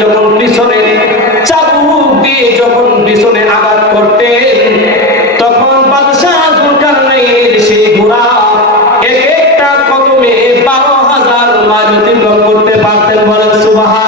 যখন পিছনে চাবুক করতেন, তখন বাদশাহ দরকার নাই এক একটা কদমে বারো হাজার মাইল অতিক্রম করতে পারতেন বলেন সুবাহা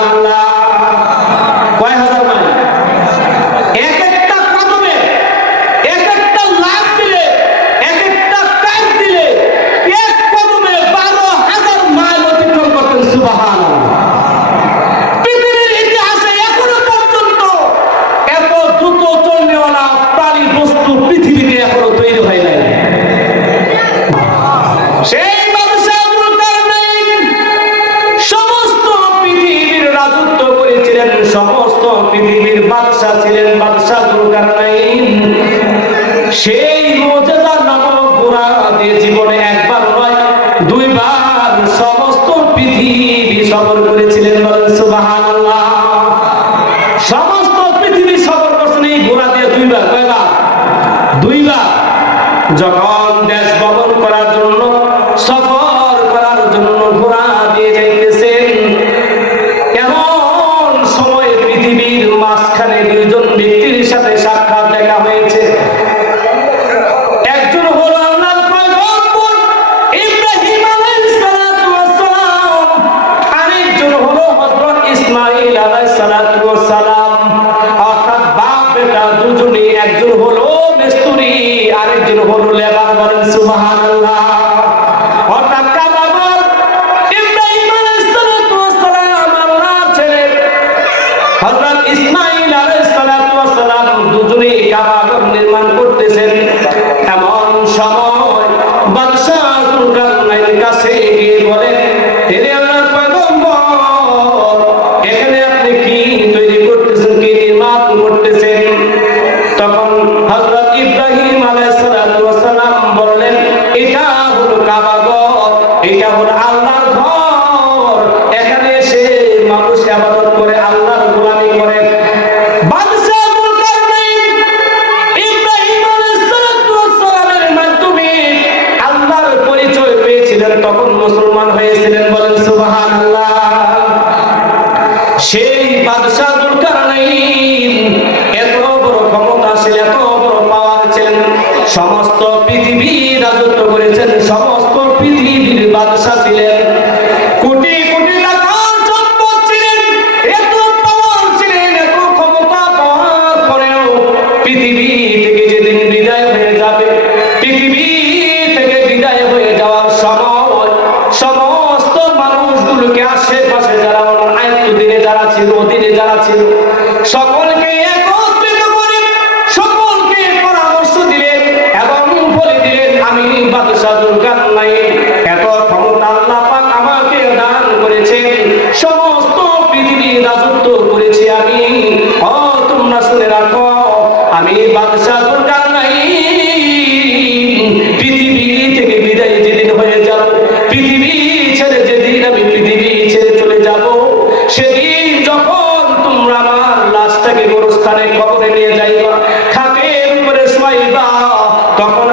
দুইবার সমস্ত পৃথিবী সফর করেছিলেন সমস্ত পৃথিবী সফর করছেন এই ঘোড়া দিয়ে দুইবার দুইবার। যখন দেশ ভ্রমণ করার জন্য পাইবা তখন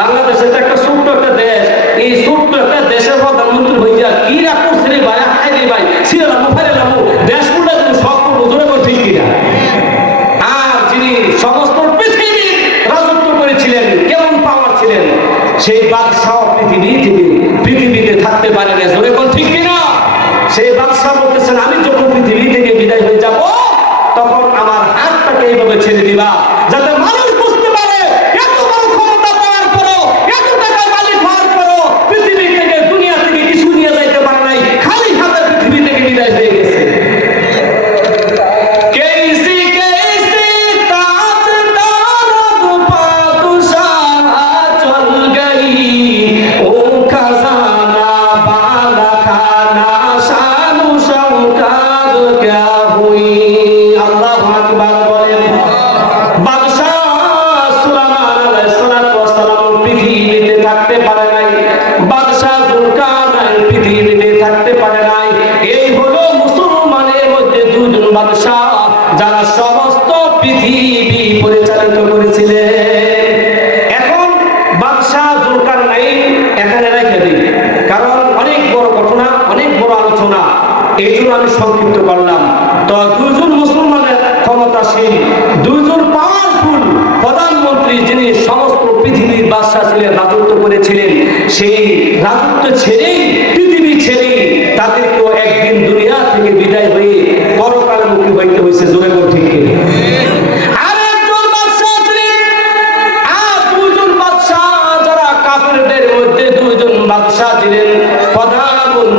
বাংলাদেশ এটা একটা ছোট্ট একটা দেশ। এই ছোট্ট একটা দেশের প্রধানমন্ত্রী হয়ে যা কি রে ভাই রে ভাই? দেশ জোরে করে ঠিক কিনা? আর যিনি সমস্ত পৃথিবীর রাজত্ব করেছিলেন, কেমন পাওয়ার ছিলেন? সেই বাদশাহ পৃথিবী তিনি পৃথিবীতে থাকতে পারেন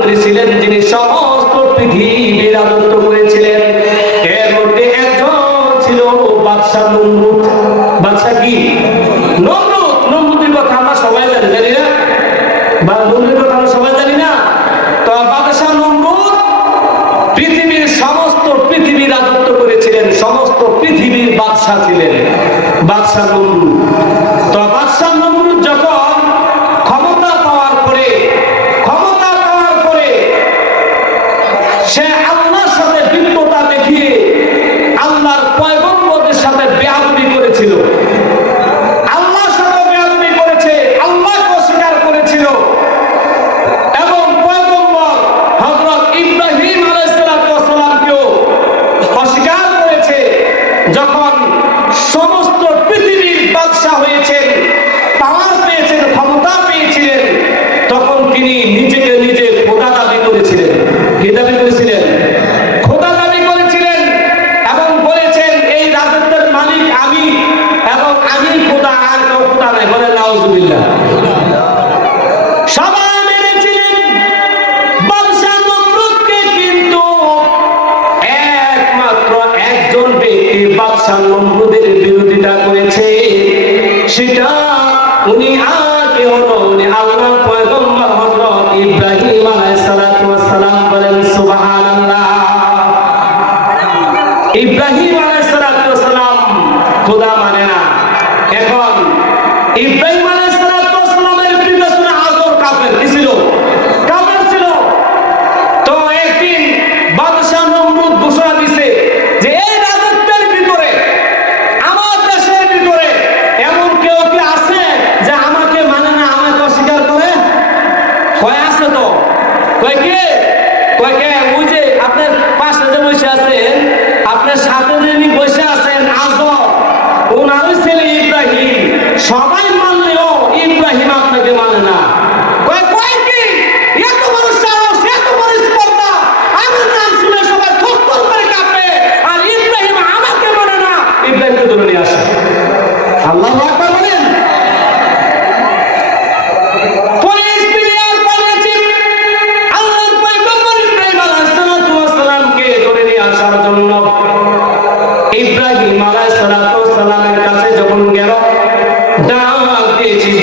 রাজপুত্রী ছিলেন যিনি সমস্ত পৃথিবী রাজত্ব করেছিলেন। এর মধ্যে একজন ছিল বাদশাহ নমরুদ। বাদশাহ কি? নমরুদ। নমরুদের কথা আমরা সবাই জানি জানি না? বা নমরুদের কথা আমরা সবাই জানি না? তো বাদশাহ নমরুদ পৃথিবীর সমস্ত পৃথিবী রাজত্ব করেছিলেন, সমস্ত পৃথিবীর বাদশাহ ছিলেন। বাদশাহ নমরুদ।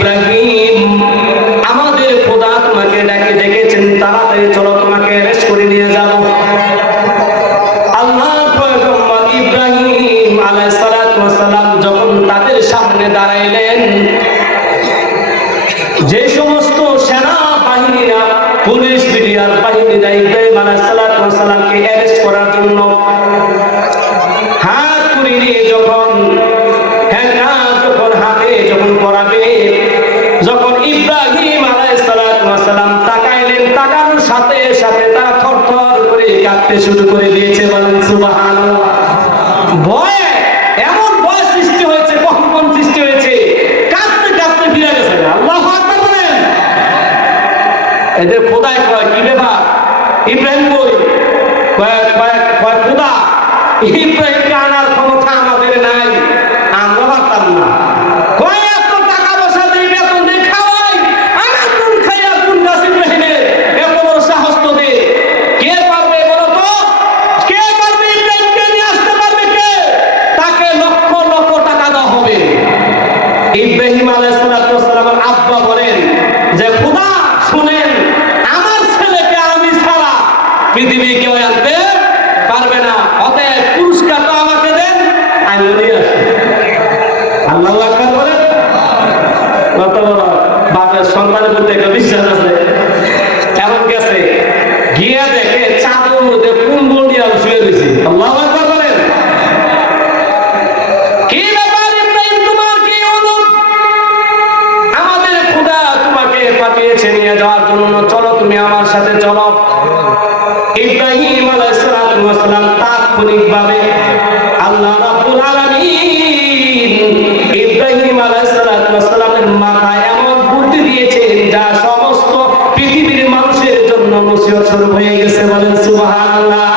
lagi শুরু করে দিয়েছে বলেন সুবাহান ভয়ে এমন ভয় সৃষ্টি হয়েছে কখন সৃষ্টি হয়েছে, কাঁদতে কাঁদতে ফিরে গেছে। আল্লাহ এদের খোদায় কয়, কি ব্যাপার? ইব্রাহিম কই? কয় খোদা, ইব্রাহিমকে আনার চলো তুমি আমার সাথে চলো। ইব্রাহিম আলাইসালাম আল্লাহ রাব্বুল আলামিন ইব্রাহিম মাথায় এমন বুদ্ধি দিয়েছে যা সমস্ত পৃথিবীর মানুষের জন্য নসিহত স্বরূপ হয়ে গেছে। বলেন সুবহানাল্লাহ।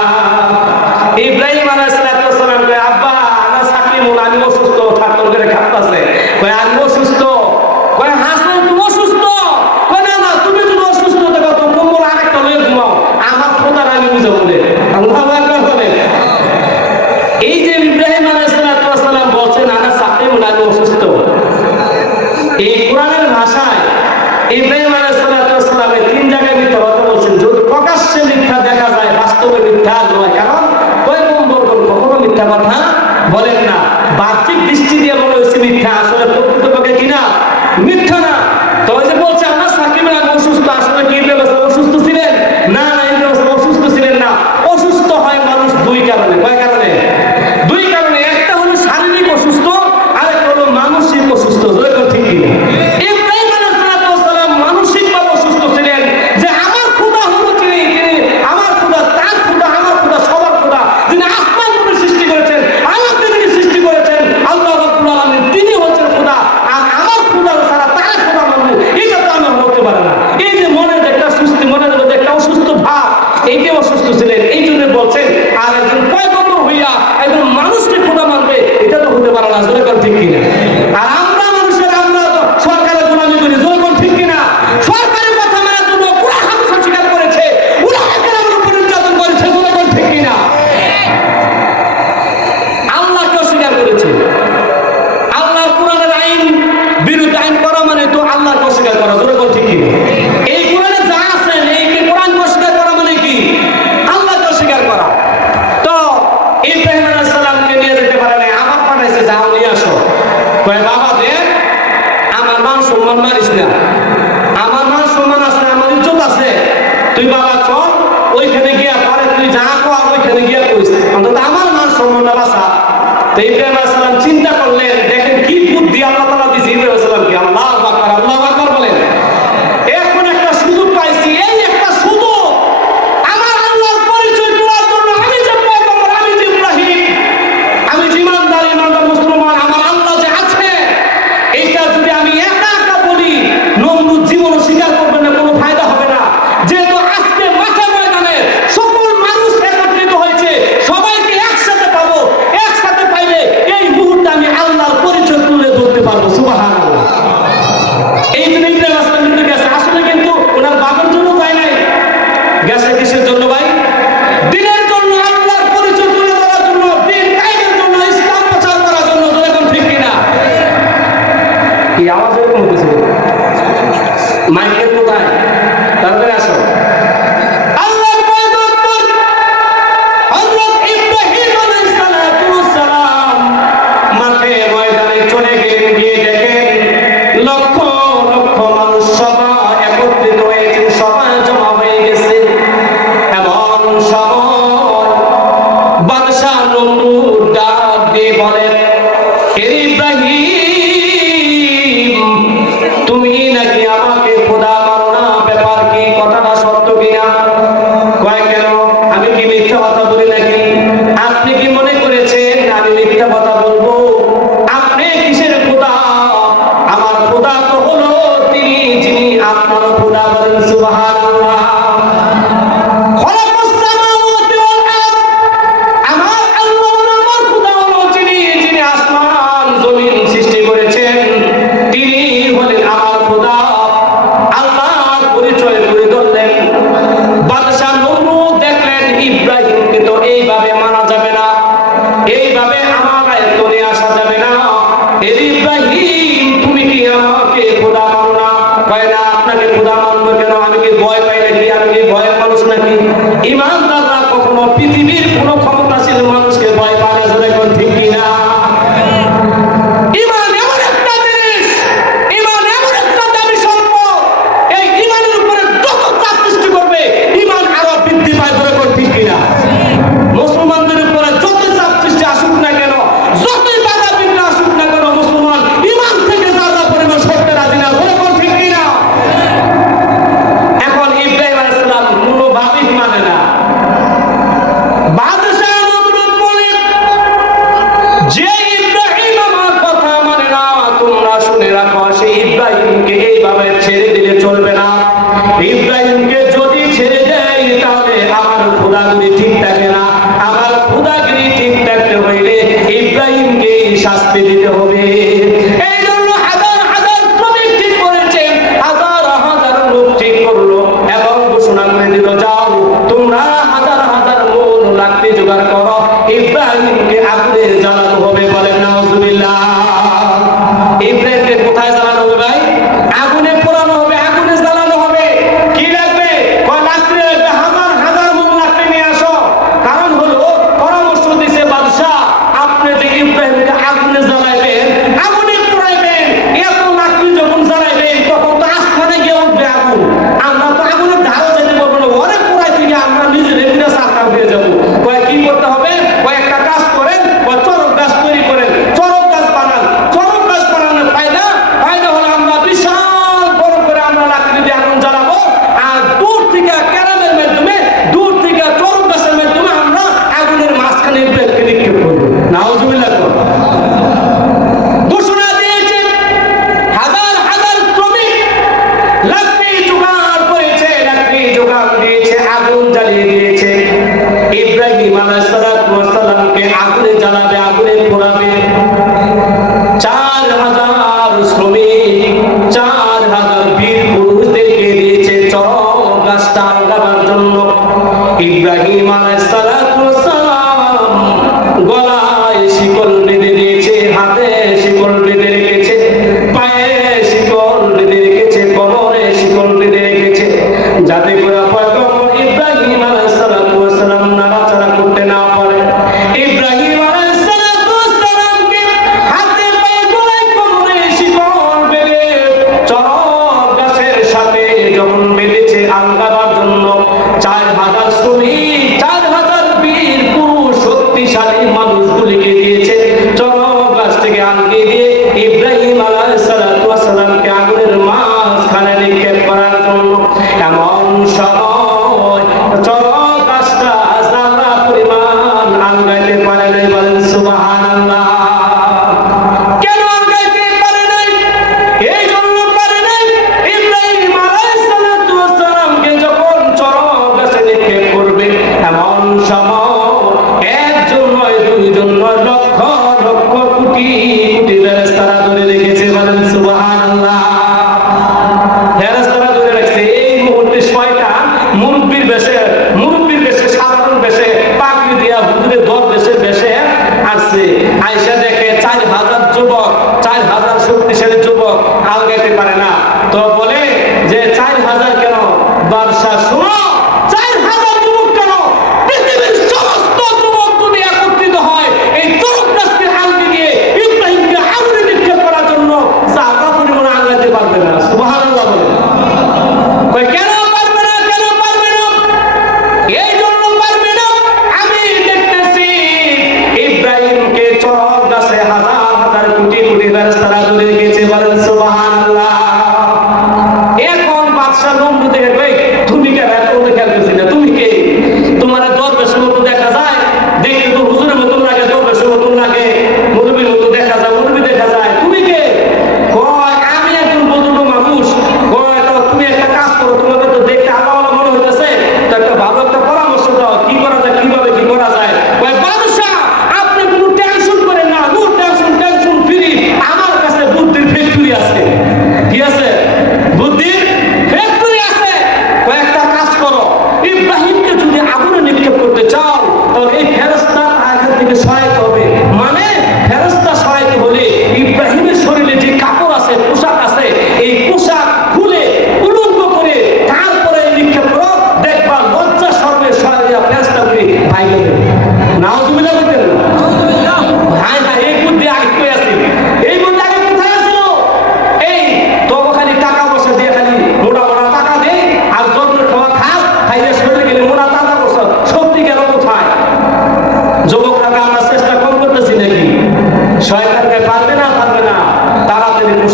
ইমাম yeah আসছে আয়সা দেখে চার হাজার যুবক, চার হাজার শক্তিশালী যুবক আলগাইতে পারে না। তো বলে যে চার হাজার কেন? বাদশাহ শুনো।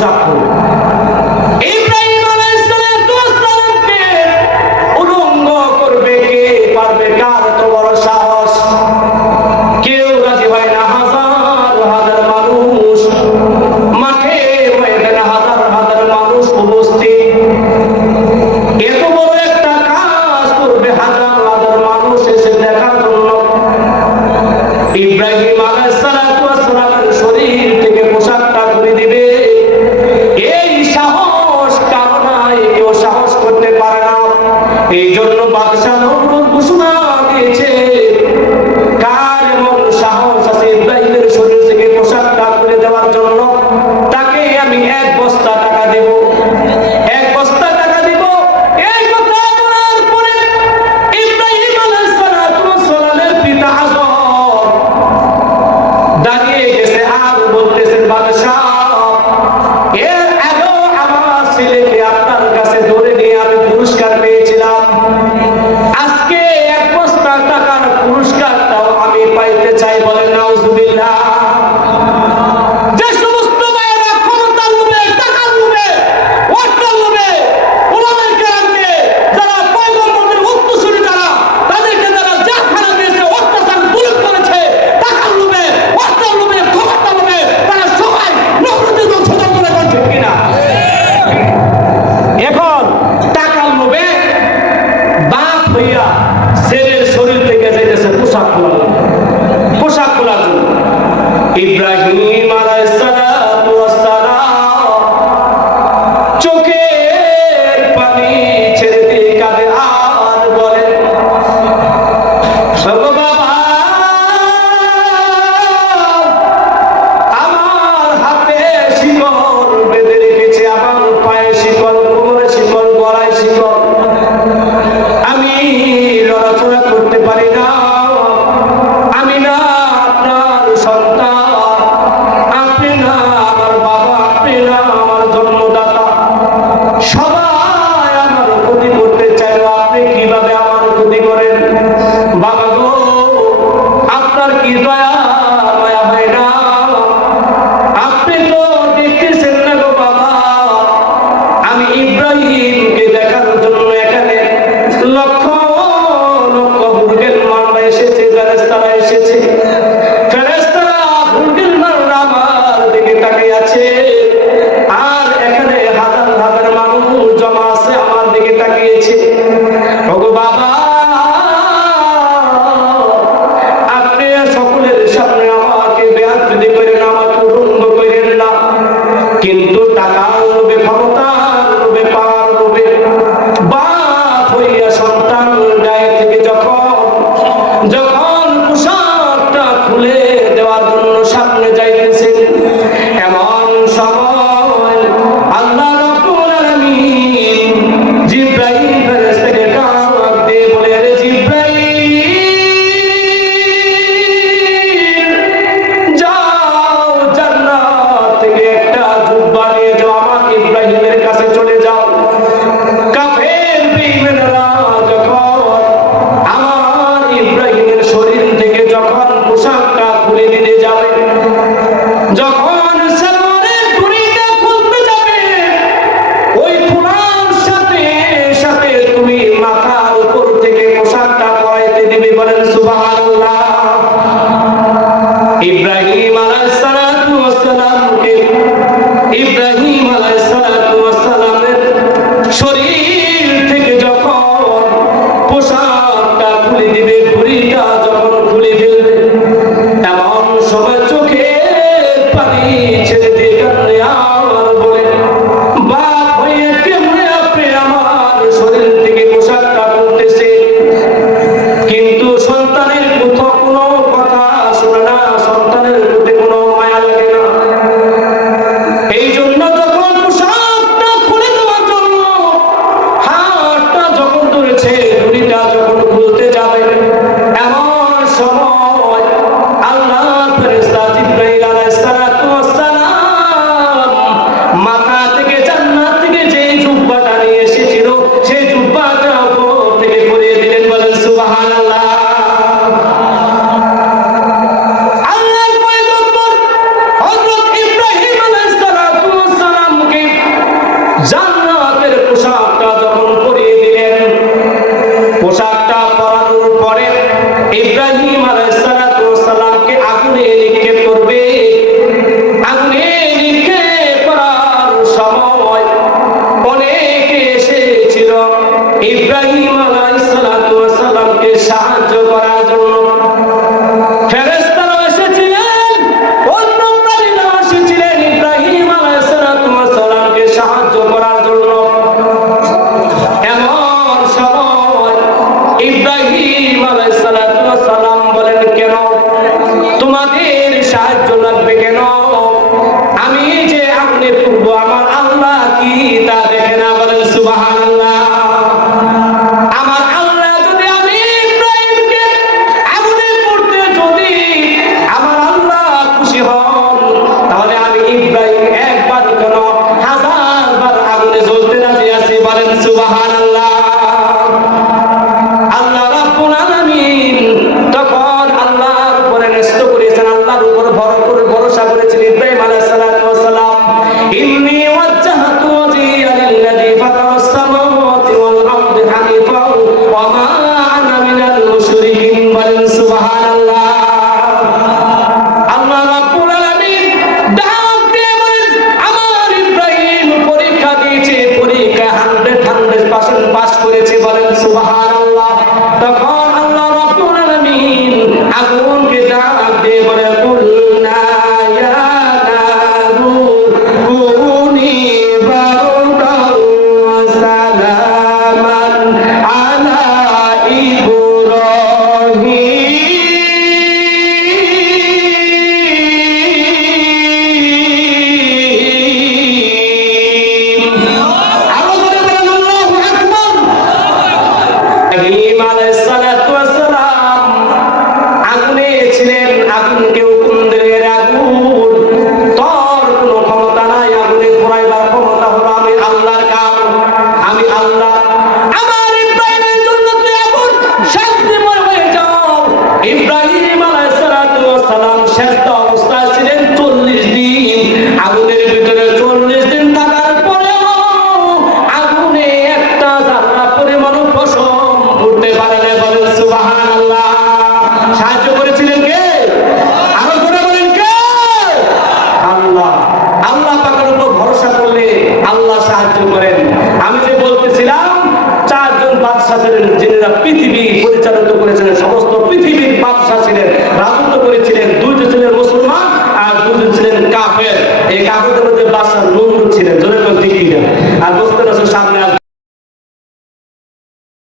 সাক্ষ্য